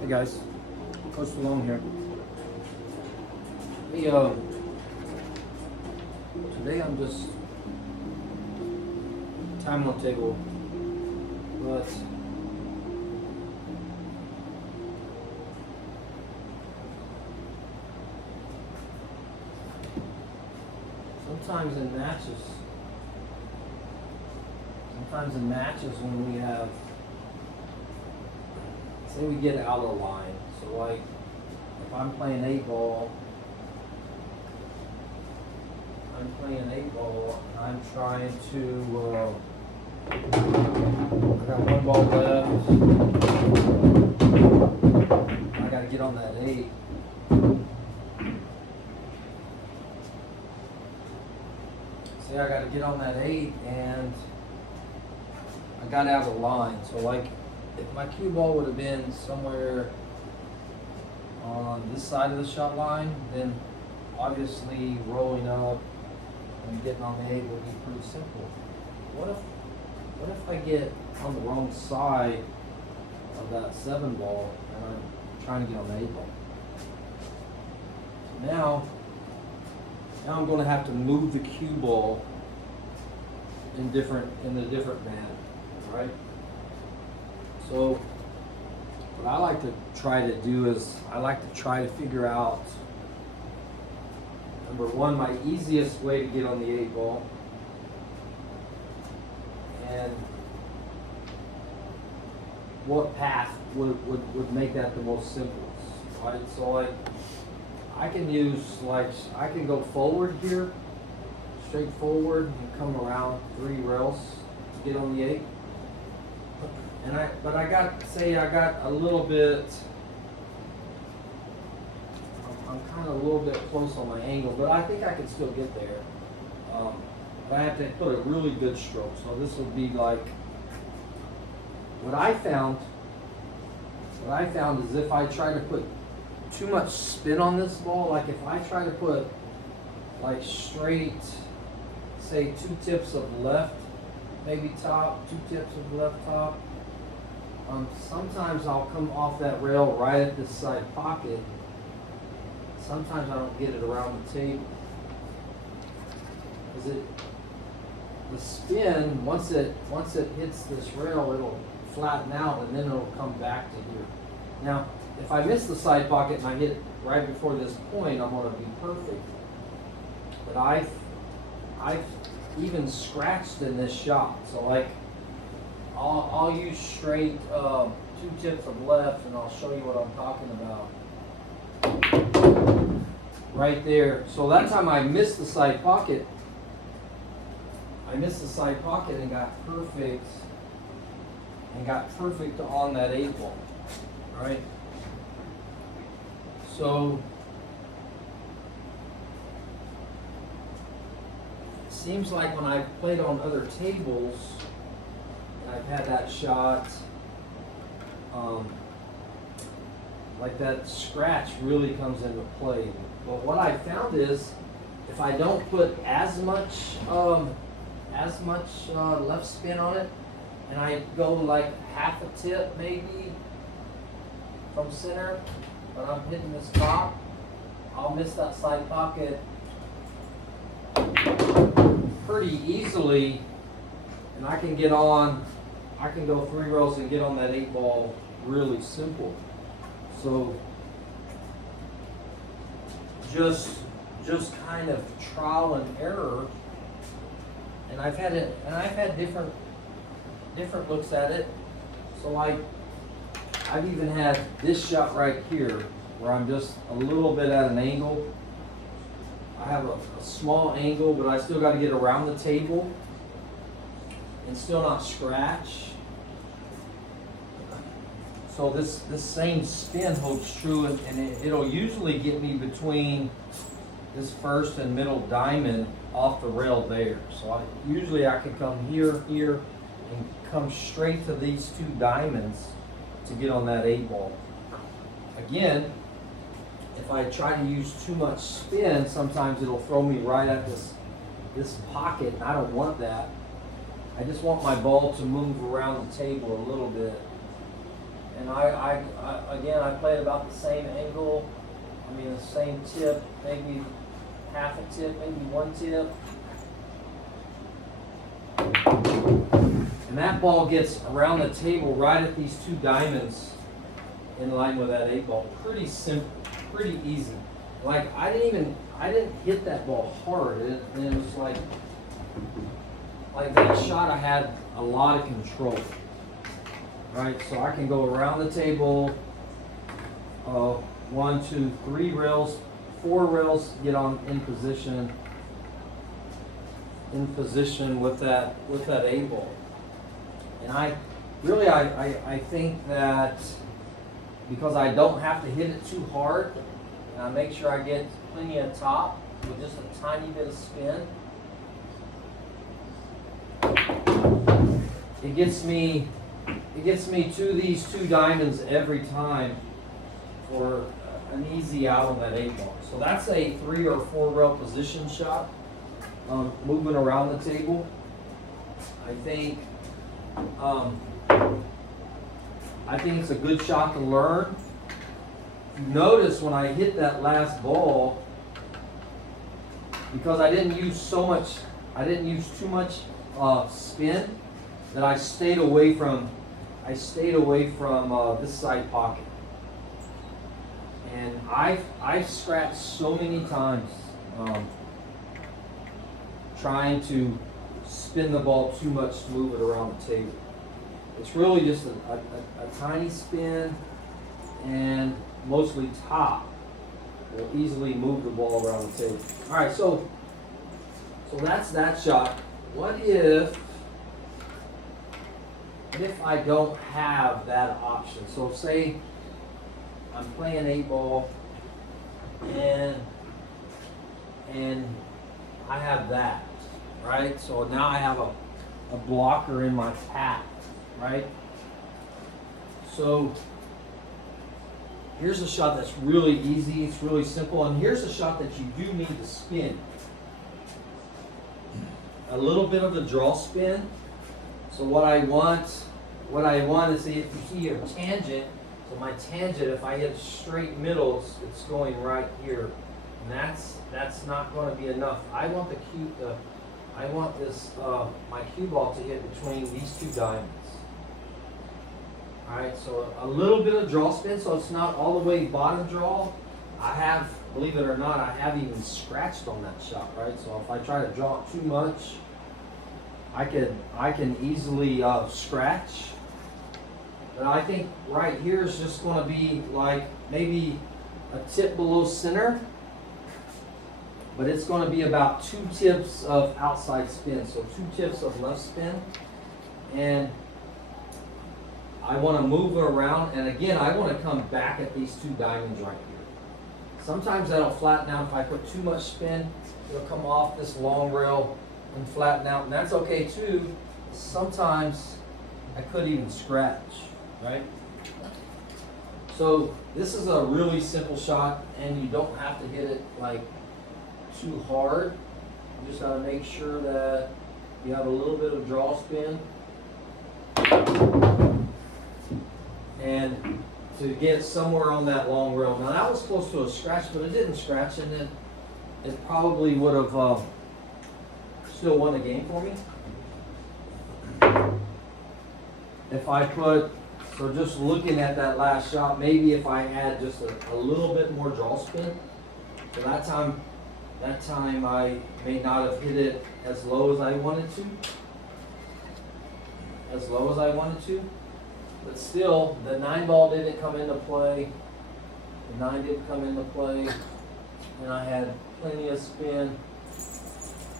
Hey guys, Coach DeLong here. Hey, today I'm just time on table, but sometimes in matches when we have, say we get out of line, so like if I'm playing 8 ball, I'm trying to, I got 1 ball left, I gotta get on that 8. Say I gotta get on that 8 and I got out of line, so like if my cue ball would have been somewhere on this side of the shot line, then obviously rolling up and getting on the 8 would be pretty simple. What if I get on the wrong side of that 7 ball and I'm trying to get on the 8 ball? So now I'm going to have to move the cue ball in a different manner, right? So what I like to try to do is I like to try to figure out, number one, my easiest way to get on the 8 ball, and what path would make that the most simplest, right? So like I can go forward here, straight forward, and come around 3 rails to get on the 8. But I got a little bit, I'm kind of a little bit close on my angle, but I think I can still get there. But I have to put a really good stroke. So this would be like, what I found is if I try to put too much spin on this ball, like if I try to put like straight, say 2 tips of left, maybe top, 2 tips of left top, sometimes I'll come off that rail right at this side pocket. Sometimes I don't get it around the table. The spin, once it hits this rail, it'll flatten out and then it'll come back to here. Now, if I miss the side pocket and I hit right before this point, I'm going to be perfect. But I've even scratched in this shot. So like, I'll use straight 2 tips of left, and I'll show you what I'm talking about. Right there. So that time I missed the side pocket. And got perfect on that 8 ball. All right. So it seems like when I've played on other tables, I've had that shot, like that scratch really comes into play. But what I found is, if I don't put as much left spin on it, and I go like half a tip maybe from center, but I'm hitting this top, I'll miss that side pocket pretty easily, and I can go 3 rows and get on that 8 ball really simple. So just kind of trial and error, and I've had different looks at it. So like I've even had this shot right here where I'm just a little bit at an angle. I have a small angle, but I still got to get around the table and still not scratch. So this same spin holds true, and it'll usually get me between this first and middle diamond off the rail there. So I can come here, and come straight to these 2 diamonds to get on that 8 ball. Again, if I try to use too much spin, sometimes it'll throw me right at this pocket, and I don't want that. I just want my ball to move around the table a little bit. And again, I play it about the same angle. I mean, the same tip, maybe half a tip, maybe one tip. And that ball gets around the table right at these two diamonds in line with that 8-ball. Pretty simple, pretty easy. Like, I didn't hit that ball hard. And it was like that shot I had a lot of control. Right, so I can go around the table, 1, 2, 3 rails, 4 rails, get in position with that 8-ball. And I think that because I don't have to hit it too hard, and I make sure I get plenty of top with just a tiny bit of spin, it gets me to these two diamonds every time for an easy out on that 8-ball. So that's a 3 or 4 rail position shot, moving around the table. I think it's a good shot to learn. Notice when I hit that last ball, because I didn't use too much spin, that I stayed away from this side pocket. And I've scratched so many times trying to spin the ball too much to move it around the table. It's really just a tiny spin, and mostly top will easily move the ball around the table. All right, so that's that shot. What if I don't have that option? So say I'm playing 8-ball and I have that, right? So now I have a blocker in my path, right? So here's a shot that's really easy, it's really simple, and here's a shot that you do need to spin. A little bit of a draw spin. So what I want is, if you see a tangent, so my tangent, if I hit straight middle, it's going right here. And that's not going to be enough. I want my cue ball to hit between these two diamonds. Alright, so a little bit of draw spin, so it's not all the way bottom draw. I have, believe it or not, I have even scratched on that shot, right? So if I try to draw it too much, I can easily scratch. But I think right here is just going to be like maybe a tip below center, but it's going to be about 2 tips of outside spin, so 2 tips of left spin. And I want to move it around, and again, I want to come back at these 2 diamonds right here. Sometimes that'll flatten out if I put too much spin. It'll come off this long rail and flatten out, and that's okay too. Sometimes I could even scratch, right? So this is a really simple shot, and you don't have to hit it like too hard. You just got to make sure that you have a little bit of draw spin, and to get somewhere on that long rail. Now that was close to a scratch, but it didn't scratch, and it probably would have still won the game for me. If I put, so just looking at that last shot, maybe if I add just a little bit more draw spin, so that time I may not have hit it as low as I wanted to. But still, the 9-ball didn't come into play. The 9 didn't come into play. And I had plenty of spin.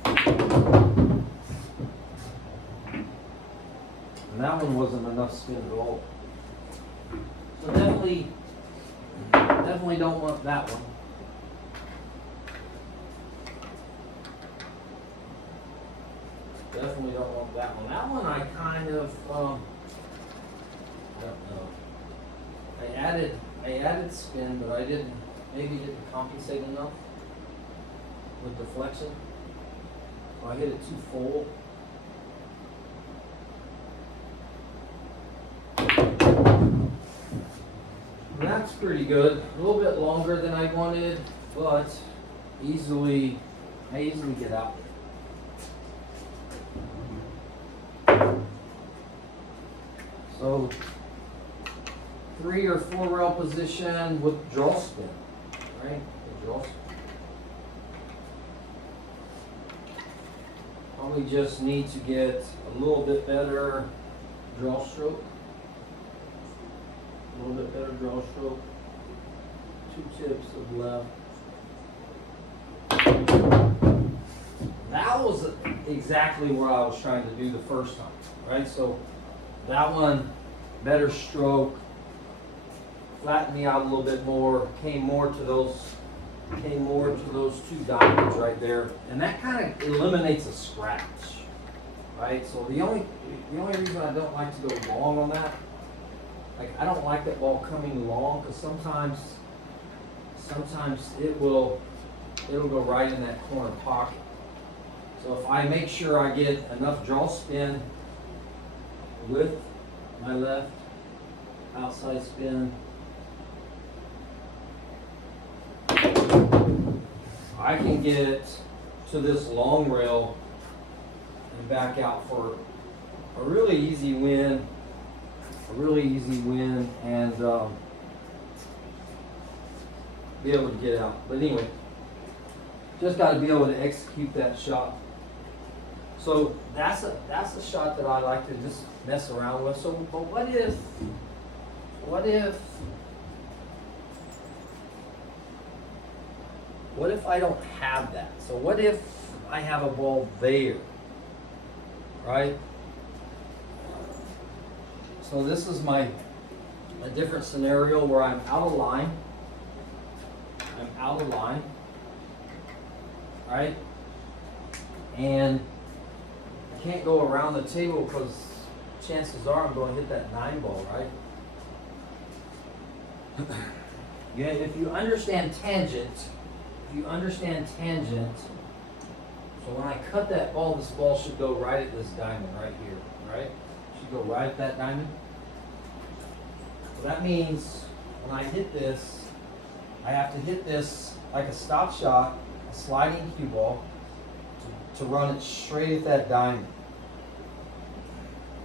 And that one wasn't enough spin at all. So definitely don't want that one. Definitely don't want that one. That one I kind of, I don't know. I added spin, but I didn't compensate enough with deflection. I hit it too full. And that's pretty good. A little bit longer than I wanted, but I easily get out. So 3 or 4 rail position with draw spin, right? The draw spin. Probably just need to get a little bit better draw stroke. A little bit better draw stroke. 2 tips of left. That was exactly what I was trying to do the first time, right? So that one, better stroke, flattened me out a little bit more, came more to those 2 diamonds right there, and that kind of eliminates a scratch, right? So the only reason I don't like to go long on that, like I don't like that ball coming long, because sometimes it'll go right in that corner pocket. So if I make sure I get enough draw spin with my left outside spin, I can get to this long rail and back out for a really easy win, and be able to get out. But anyway, just got to be able to execute that shot. So that's a shot that I like to just mess around with. So, but what if I don't have that? So what if I have a ball there, right? So this is a different scenario where I'm out of line. Right? And I can't go around the table because chances are I'm going to hit that 9 ball, right? Yeah, if you understand tangent, so when I cut that ball, this ball should go right at this diamond right here, right? Should go right at that diamond. So that means when I hit this, I have to hit this like a stop shot, a sliding cue ball, to run it straight at that diamond.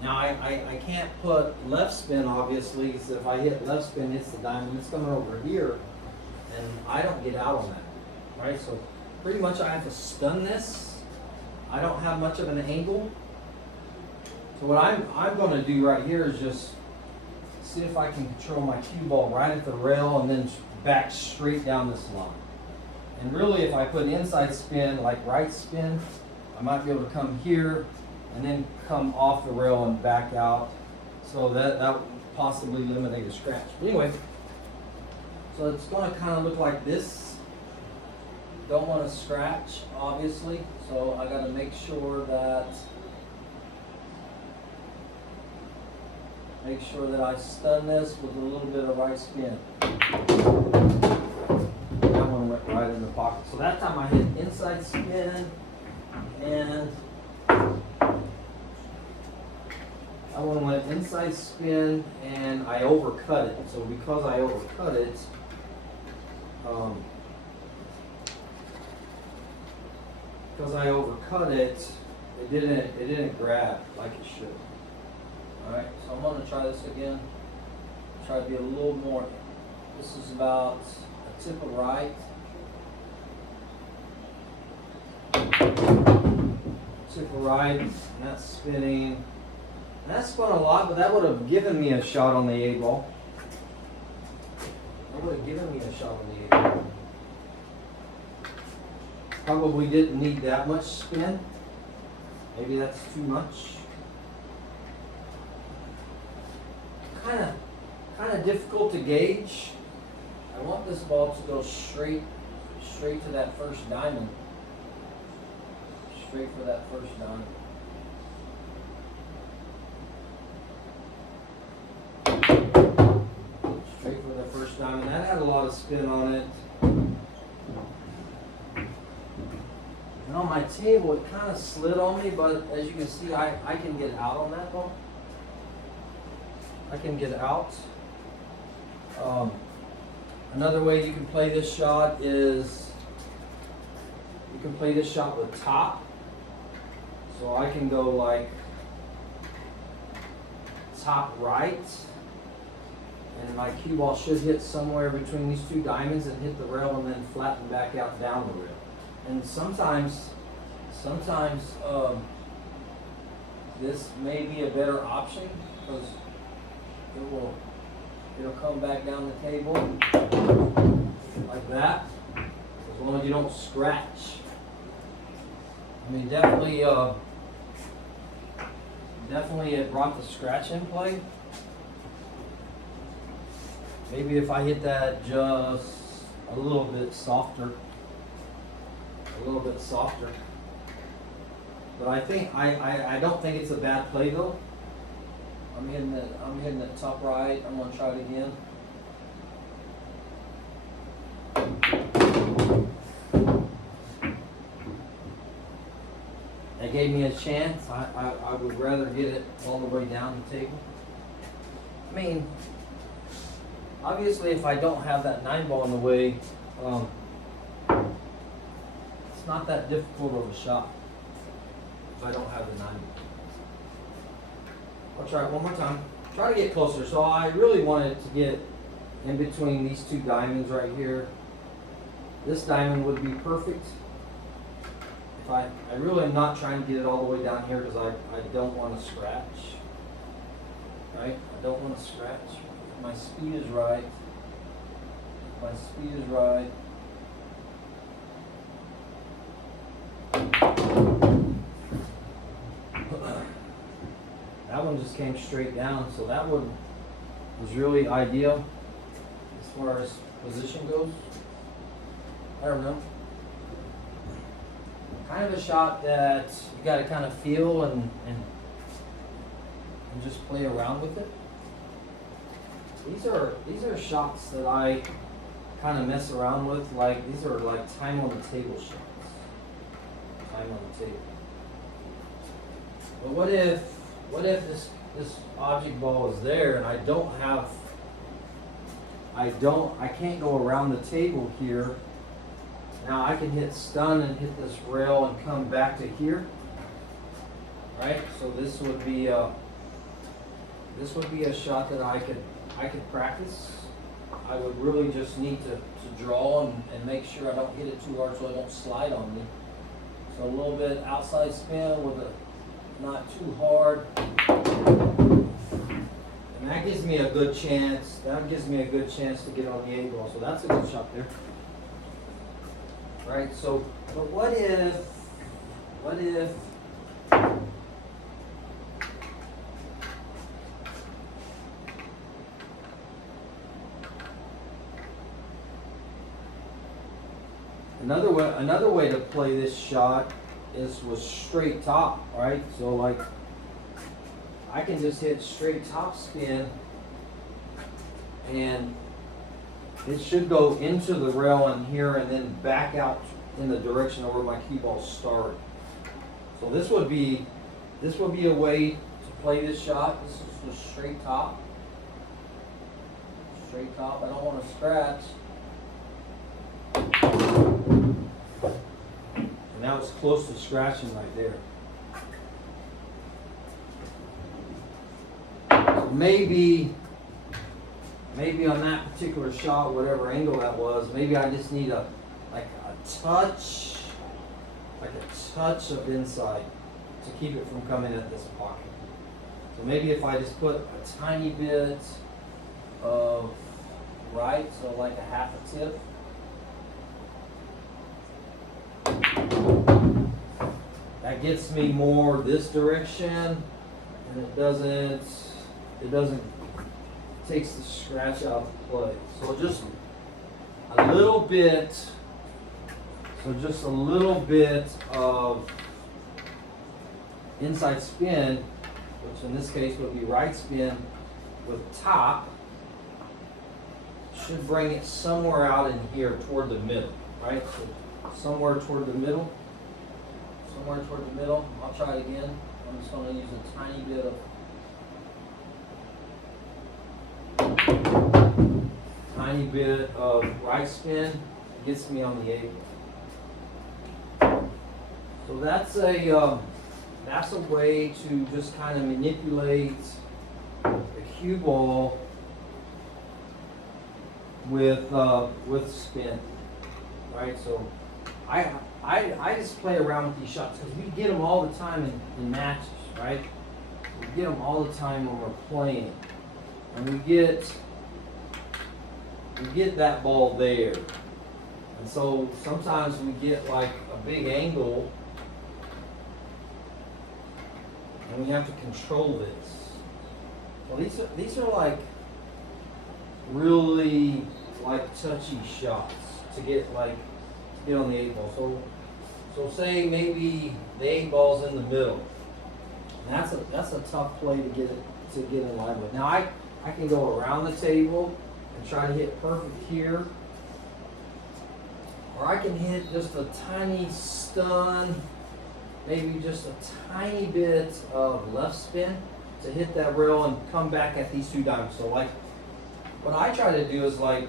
Now I can't put left spin, obviously, because if I hit left spin, it's the diamond, it's coming over here, and I don't get out on that, right? So pretty much I have to stun this. I don't have much of an angle. So what I'm going to do right here is just see if I can control my cue ball right at the rail and then back straight down this line. And really, if I put inside spin, like right spin, I might be able to come here and then come off the rail and back out. So that would possibly eliminate a scratch. But anyway, so it's going to kind of look like this. Don't want to scratch, obviously. So I got to make sure that I stun this with a little bit of right spin. That one went right in the pocket. So that time I hit inside spin, and that one went inside spin, and I overcut it. So because I overcut it, it didn't grab like it should. Alright, so I'm going to try this again. Try to be a little more. This is about a tip of right. Tip of right, and that's spinning. And that's spun a lot, but that would have given me a shot on the 8 ball. Probably didn't need that much spin. Maybe that's too much. Kind of difficult to gauge. I want this ball to go straight to that first diamond. Straight for that first diamond. Straight for the first diamond. That had a lot of spin on it. And on my table, it kind of slid on me, but as you can see, I can get out on that ball. I can get out. Another way you can play this shot is you can play this shot with top. So I can go like top right, and my cue ball should hit somewhere between these two diamonds and hit the rail and then flatten back out down the rail. And sometimes this may be a better option because it'll come back down the table like that, as long as you don't scratch. I mean, definitely it brought the scratch in play. Maybe if I hit that just a little bit softer. But I don't think it's a bad play though. I'm hitting that top right. I'm gonna try it again. That gave me a chance. I would rather get it all the way down the table. I mean, obviously if I don't have that 9-ball in the way, it's not that difficult of a shot if I don't have the 9-ball. I'll try it one more time. Try to get closer. So I really wanted to get in between these two diamonds right here. This diamond would be perfect. I really am not trying to get it all the way down here because I don't want to scratch. Right? I don't want to scratch. If my speed is right. That one just came straight down, so that one was really ideal as far as position goes. I don't know. Kind of a shot that you got to kind of feel and just play around with it. These are shots that I kind of mess around with. Like these are like time on the table shots. Time on the table. But what if this object ball is there and I can't go around the table here. Now I can hit stun and hit this rail and come back to here, right? So this would be a shot that I could practice. I would really just need to draw and make sure I don't hit it too hard so it don't slide on me. So a little bit outside spin with not too hard, and that gives me a good chance. That gives me a good chance to get on the 8-ball. So that's a good shot there. Right, so, but what if another way to play this shot is with straight top, right? So like, I can just hit straight top spin and it should go into the rail in here and then back out in the direction of where my cue ball started. So this would be a way to play this shot. This is the straight top. Straight top. I don't want to scratch. And that was close to scratching right there. So maybe on that particular shot, whatever angle that was, maybe I just need a touch of inside to keep it from coming at this pocket. So maybe if I just put a tiny bit of right, so like a half a tip. That gets me more this direction, and it doesn't takes the scratch out of play. So just a little bit of inside spin, which in this case would be right spin with top, should bring it somewhere out in here toward the middle, right? So somewhere toward the middle. I'll try it again. I'm just going to use a tiny bit of tiny bit of right spin, it gets me on the 8 ball. So that's a way to just kind of manipulate the cue ball with spin, right? So I just play around with these shots because we get them all the time in matches, right? We get them all the time when we're playing, and we get that ball there, and so sometimes we get like a big angle, and we have to control this. Well, these are like really like touchy shots to get on the 8 ball. So say maybe the 8 ball's in the middle. And that's a tough play to get in line with. Now I can go around the table and try to hit perfect here, or I can hit just a tiny stun, maybe just a tiny bit of left spin to hit that rail and come back at these 2 dimes. So like, what I try to do is I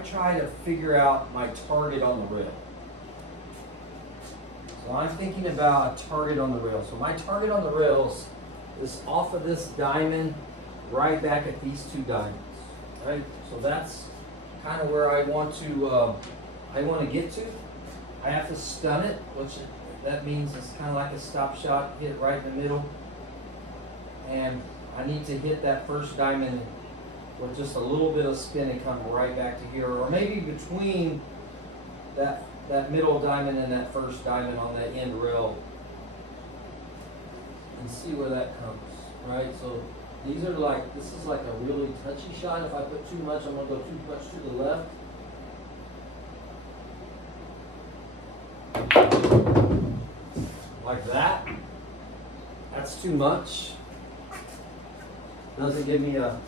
try to figure out my target on the rail. So I'm thinking about a target on the rail. So my target on the rails is off of this diamond, right back at these 2 diamonds, right? So that's kind of where I want to get to. I have to stun it, which that means it's kind of like a stop shot, hit right in the middle. And I need to hit that first diamond with just a little bit of spin and come right back to here, or maybe between that middle diamond and that first diamond on that end rail, and see where that comes, right? So this is like a really touchy shot. If I put too much, I'm gonna go too much to the left. Like that. That's too much. Doesn't give me a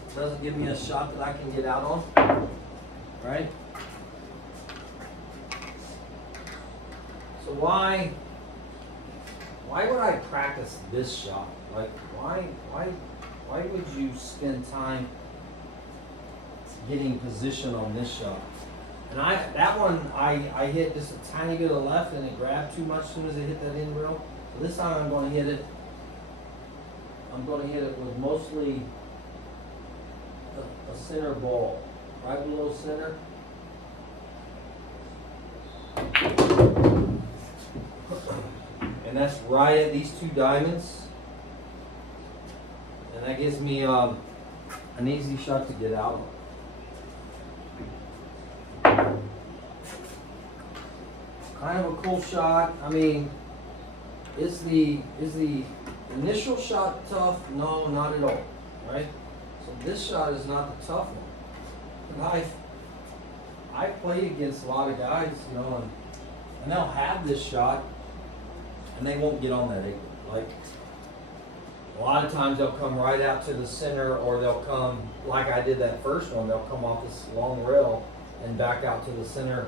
shot that I can get out on, right? So why would I practice this shot? Like why would you spend time getting position on this shot? And that one I hit just a tiny bit of left and it grabbed too much as soon as it hit that end rail. So this time I'm going to hit it with mostly a center ball, right below center. And that's right at these 2 diamonds. And that gives me an easy shot to get out on. Kind of a cool shot. I mean, is the initial shot tough? No, not at all, right? So this shot is not the tough one. And I've played against a lot of guys, and they'll have this shot, and they won't get on that angle. Like, a lot of times they'll come right out to the center, or they'll come, like I did that first one, they'll come off this long rail and back out to the center,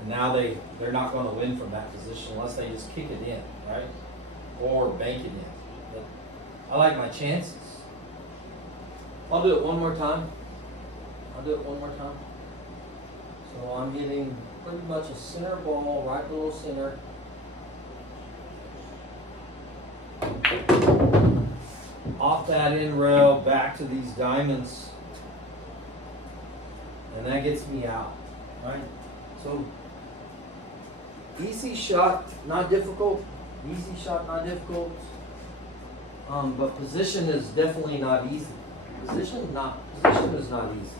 and now they're not going to win from that position unless they just kick it in, right? Or bank it in. But I like my chances. I'll do it one more time. So I'm getting pretty much a center ball right below center. Off that end rail, back to these diamonds. And that gets me out, right? So, easy shot, not difficult. But position is definitely not easy. Position is not easy.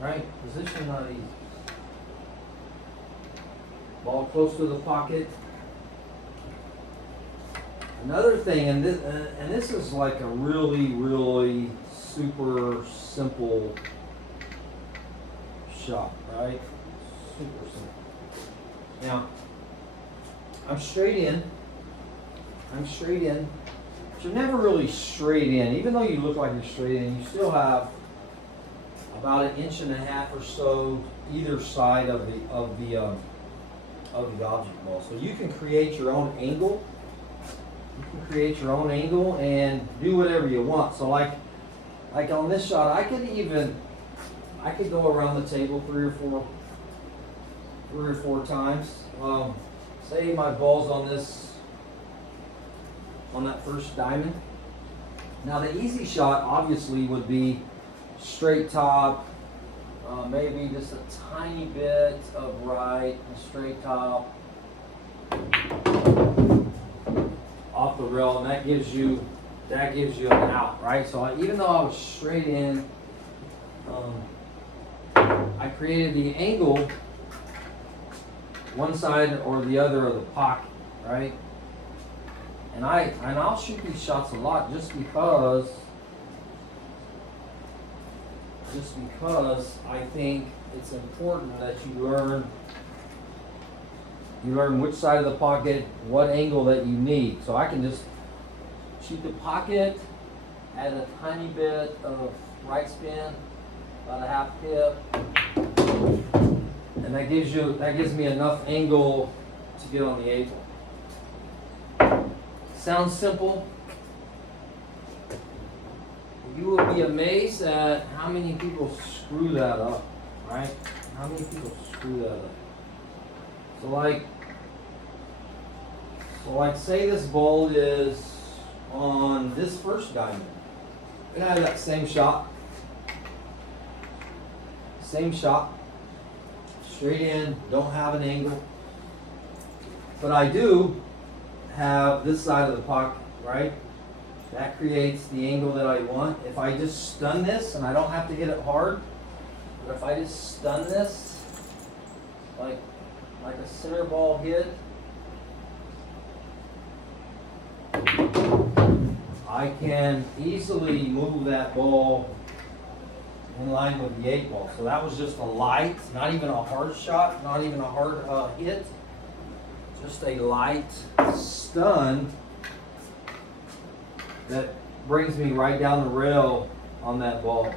Right? Position not easy. Ball close to the pocket. Another thing, and this is like a really, really super simple shot, right? Super simple. Now, I'm straight in, but you're never really straight in. Even though you look like you're straight in, you still have about 1.5 inches or so either side of the object ball. So you can create your own angle. And do whatever you want. So like on this shot, I could even I could go around the table three or four times. Say my ball's on that first diamond. Now the easy shot obviously would be straight top, maybe just a tiny bit of right and straight top off the rail, and that gives you an out, right? So even though I was straight in, I created the angle one side or the other of the pocket, right? And I'll shoot these shots a lot just because I think it's important that you learn which side of the pocket, what angle that you need. So I can just shoot the pocket, add a tiny bit of right spin, about a half pip, and that gives me enough angle to get on the 8-ball. Sounds simple. You will be amazed at how many people screw that up, right? How many people screw that up? So like say this ball is on this first diamond. And I have that same shot. Straight in, don't have an angle. But I do have this side of the pocket, right? That creates the angle that I want. If I just stun this, and I don't have to hit it hard, but if I just stun this, like a center ball hit, I can easily move that ball in line with the 8-ball. So that was just a light, not even a hard shot, not even a hard hit, just a light stun that brings me right down the rail on that ball.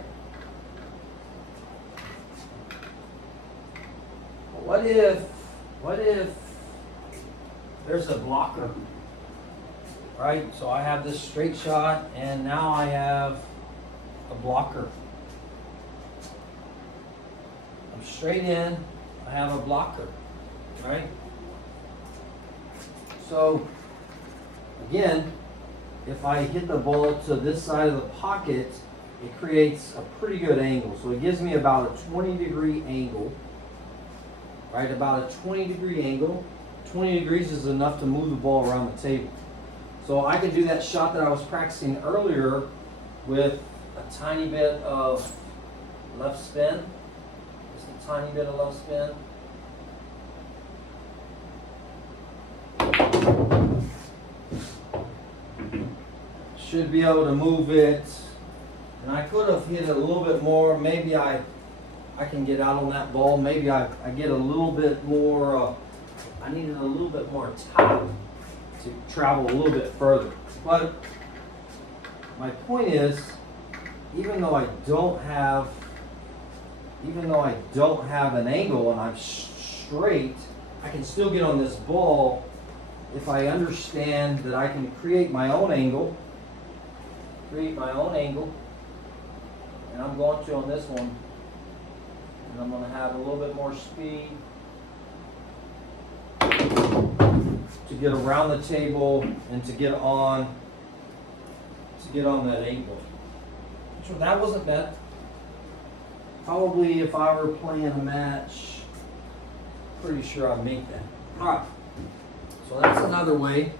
What if there's a blocker, right? So I have this straight shot and now I have a blocker. I'm straight in, I have a blocker, right? So again, if I hit the ball to this side of the pocket, it creates a pretty good angle. So it gives me about a 20-degree angle, right? About a 20-degree angle. 20 degrees is enough to move the ball around the table. So I can do that shot that I was practicing earlier with a tiny bit of left spin. Just a tiny bit of left spin. Should be able to move it, and I could have hit it a little bit more. Maybe I can get out on that ball. Maybe I get a little bit more, I needed a little bit more top to travel a little bit further. But my point is, even though I don't have an angle and I'm straight, I can still get on this ball if I understand that I can create my own angle, and I'm going to on this one, and I'm going to have a little bit more speed to get around the table and to get on that 8-ball. So that wasn't bad. Probably if I were playing a match, pretty sure I'd make that. All right. So that's another way.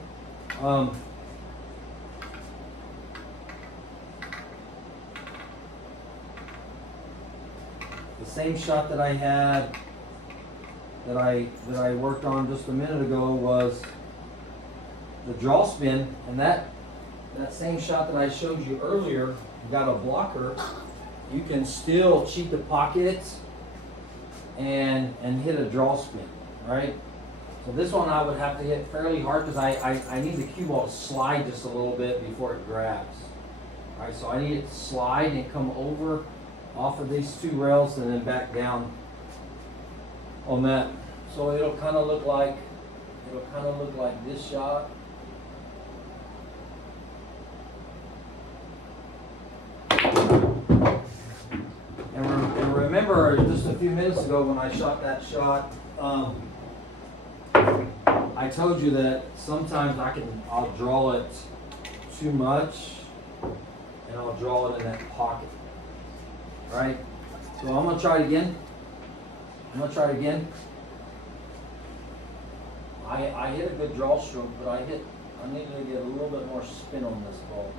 The same shot that I had, that I worked on just a minute ago, was the draw spin, and that same shot that I showed you earlier, got a blocker. You can still cheat the pocket and hit a draw spin, right? So this one I would have to hit fairly hard because I need the cue ball to slide just a little bit before it grabs. All right, so I need it to slide and come over off of these two rails and then back down on that. So it'll kind of look like this shot. And remember just a few minutes ago when I shot that shot, I told you that sometimes I'll draw it too much, and I'll draw it in that pocket, right? So I'm gonna try it again. I hit a good draw stroke, but I need to get a little bit more spin on this ball.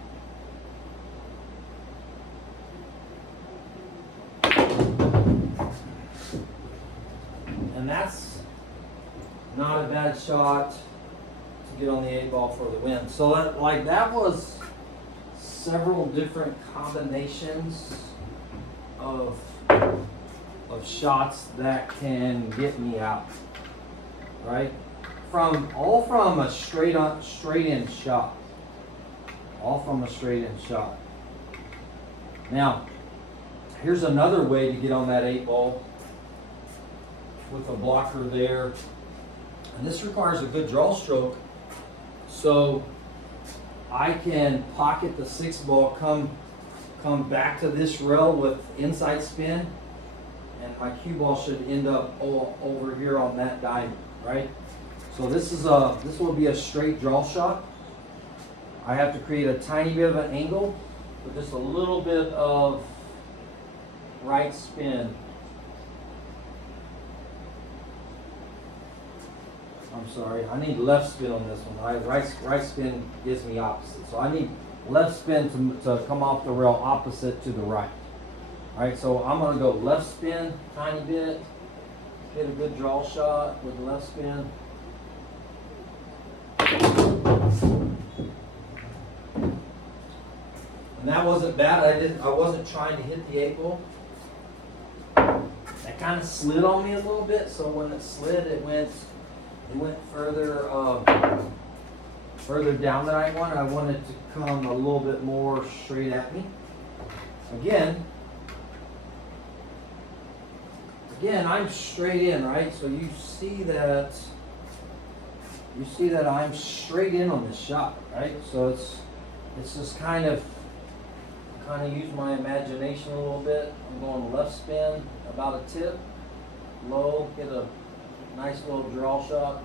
And that's not a bad shot to get on the 8-ball for the win. So that was several different combinations of shots that can get me out, right? From a straight in shot. All from a straight in shot. Now, here's another way to get on that 8-ball with a blocker there. And this requires a good draw stroke. So I can pocket the 6-ball, come back to this rail with inside spin, and my cue ball should end up over here on that diamond, right? So this will be a straight draw shot. I have to create a tiny bit of an angle with just a little bit of right spin. I'm sorry, I need left spin on this one. Right spin gives me opposite. So I need left spin to come off the rail opposite to the right. All right, so I'm gonna go left spin, tiny bit, get a good draw shot with left spin. And that wasn't bad. I wasn't trying to hit the 8-ball. That kind of slid on me a little bit, so when it slid, it went further down than I wanted. I wanted it to come a little bit more straight at me. Again, I'm straight in, right? So you see that I'm straight in on this shot, right? So it's just kind of use my imagination a little bit. I'm going left spin, about a tip, low, get a nice little draw shot.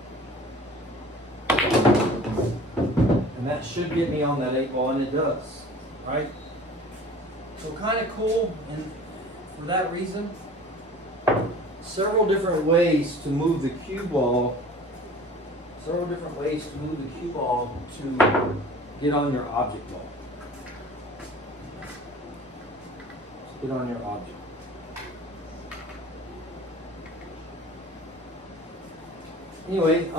And that should get me on that 8-ball, and it does, right? So kind of cool, and for that reason, several different ways to move the cue ball to get on your object ball. Get on your object. Anyway,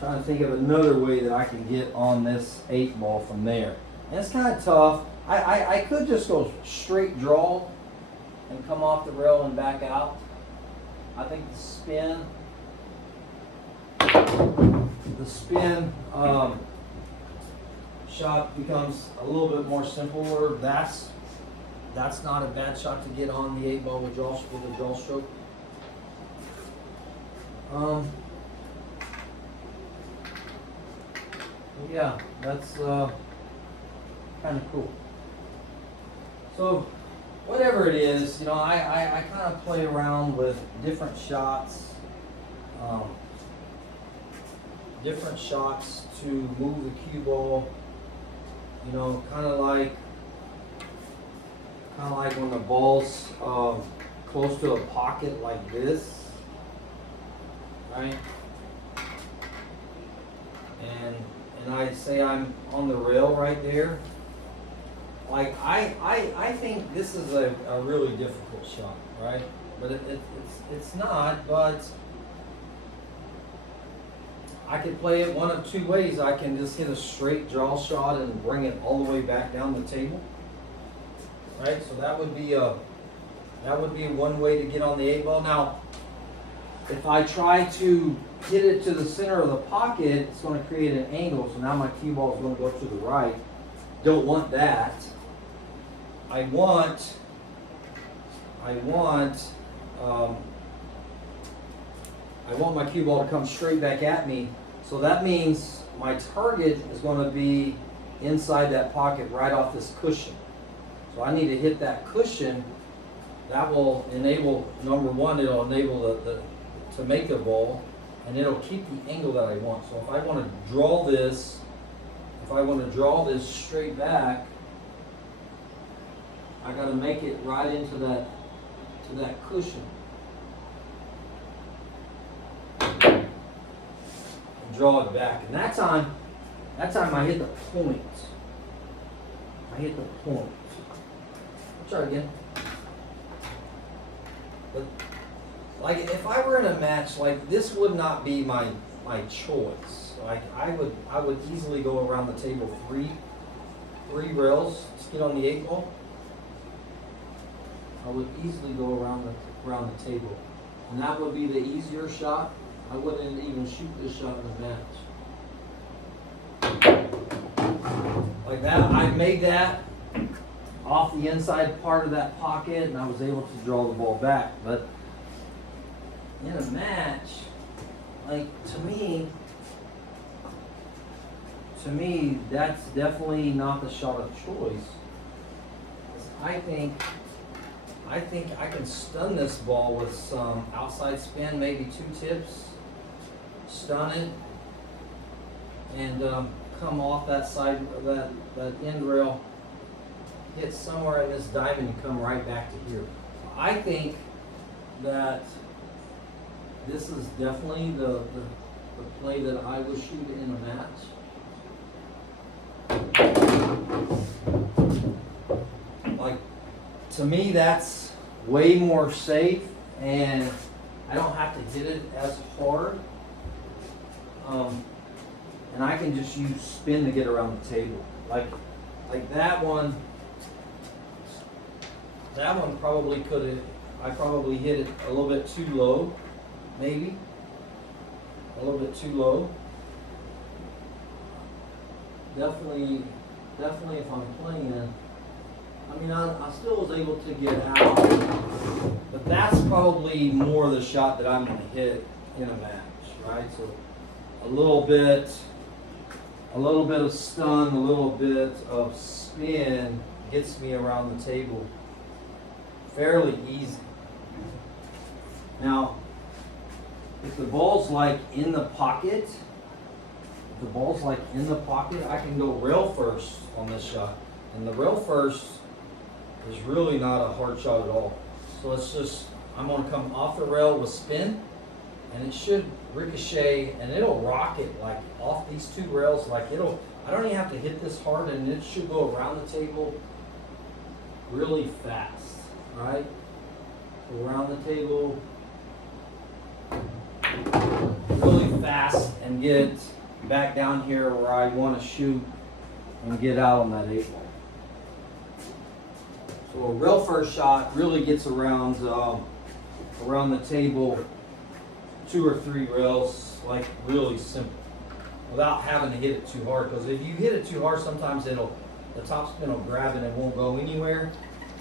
trying to think of another way that I can get on this 8-ball from there. And it's kind of tough. I could just go straight draw and come off the rail and back out. I think the spin shot becomes a little bit more simpler. That's not a bad shot to get on the 8-ball with a draw stroke. Yeah, that's kind of cool. So whatever it is, I kind of play around with different shots to move the cue ball. Kind of like when the ball's close to a pocket like this, right? And I say I'm on the rail right there. Like I think this is a really difficult shot, right? But it's not. But I can play it one of two ways. I can just hit a straight draw shot and bring it all the way back down the table, right? So that would be one way to get on the 8-ball. Now, if I try to hit it to the center of the pocket, it's going to create an angle. So now my cue ball is going to go to the right. Don't want that. I want my cue ball to come straight back at me. So that means my target is going to be inside that pocket right off this cushion. So I need to hit that cushion that will enable, number one, it'll enable to make a ball, and it'll keep the angle that I want. So if I want to draw this, straight back, I got to make it right into that cushion. And draw it back. And that time I hit the point. I'll try it again. But like if I were in a match, like this would not be my choice. Like I would easily go around the table three rails, just get on the 8 ball. I would easily go around the table. And that would be the easier shot. I wouldn't even shoot this shot in the match. Like that, I made that off the inside part of that pocket, and I was able to draw the ball back. But in a match, like to me, that's definitely not the shot of choice. I think I can stun this ball with some outside spin, maybe 2 tips, stun it, and come off that side of that end rail, hit somewhere in this diamond and come right back to here. I think that this is definitely the play that I would shoot in a match. Like, to me, that's way more safe, and I don't have to hit it as hard. And I can just use spin to get around the table. Like that one probably I probably hit it a little bit too low, maybe. A little bit too low. Definitely if I'm playing, I mean, I still was able to get out, but that's probably more the shot that I'm going to hit in a match, right? So a little bit of stun, a little bit of spin gets me around the table fairly easy. Now, if the ball's like in the pocket, I can go rail first on this shot. And the rail first is really not a hard shot at all. So I'm going to come off the rail with spin, and it should ricochet, and it'll rocket like off these 2 rails. Like I don't even have to hit this hard, and it should go around the table really fast, right? Go around the table really fast and get back down here where I want to shoot and get out on that 8 ball. So a rail first shot really gets around the table 2 or 3 rails, like really simple, without having to hit it too hard. Because if you hit it too hard, sometimes the top spin will grab it and it won't go anywhere.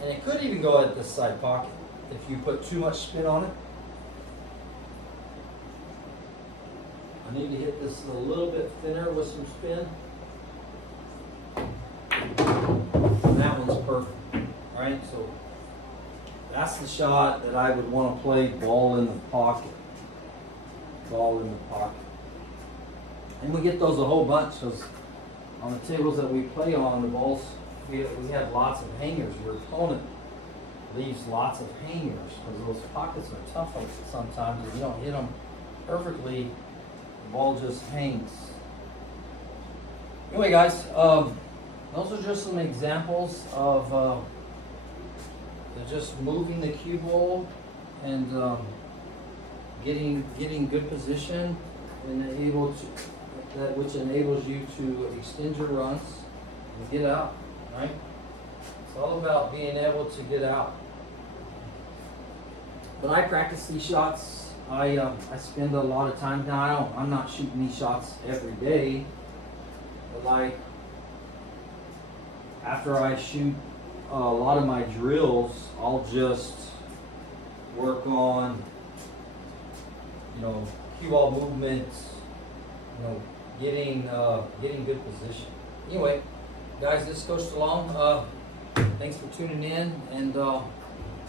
And it could even go at this side pocket if you put too much spin on it. I need to hit this a little bit thinner with some spin. And that one's perfect, right? So that's the shot that I would want to play, ball in the pocket. Ball in the pocket. And we get those a whole bunch, because on the tables that we play on, the balls, we have lots of hangers. Your opponent leaves lots of hangers, because those pockets are tough sometimes. If you don't hit them perfectly, the ball just hangs. Anyway, guys, those are just some examples of just moving the cue ball and getting good position, and which enables you to extend your runs and get out, right? It's all about being able to get out. When I practice these shots, I spend a lot of time. Now I'm not shooting these shots every day, but like after I shoot a lot of my drills, I'll just work on cue ball movements, getting good position. Anyway, guys, this is Coach DeLong. Thanks for tuning in, and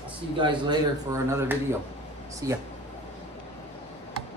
I'll see you guys later for another video. See ya.